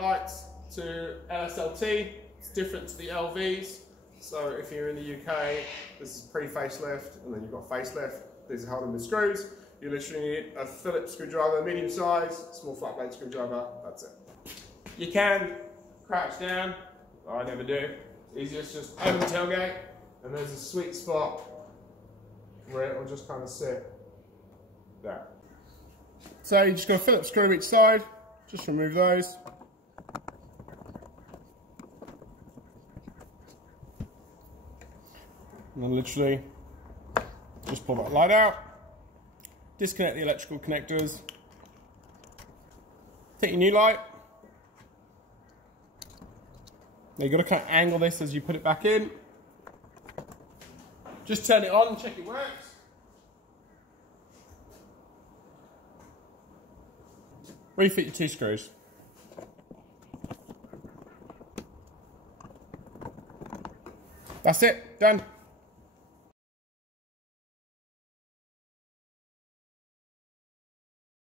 lights to LSLT. It's different to the LVs. So if you're in the UK, this is pre-facelift, and then you've got facelift. These are holding with screws. You literally need a Phillips screwdriver, medium size, small flat blade screwdriver, that's it. You can crouch down, I never do. Easiest just open the tailgate, and there's a sweet spot where it will just kind of sit there. So you just got a Phillips screw each side, just remove those. And then literally just pull that light out, disconnect the electrical connectors, take your new light. Now you've got to kind of angle this as you put it back in. Just turn it on, check it works. Refit your 2 screws. That's it, done.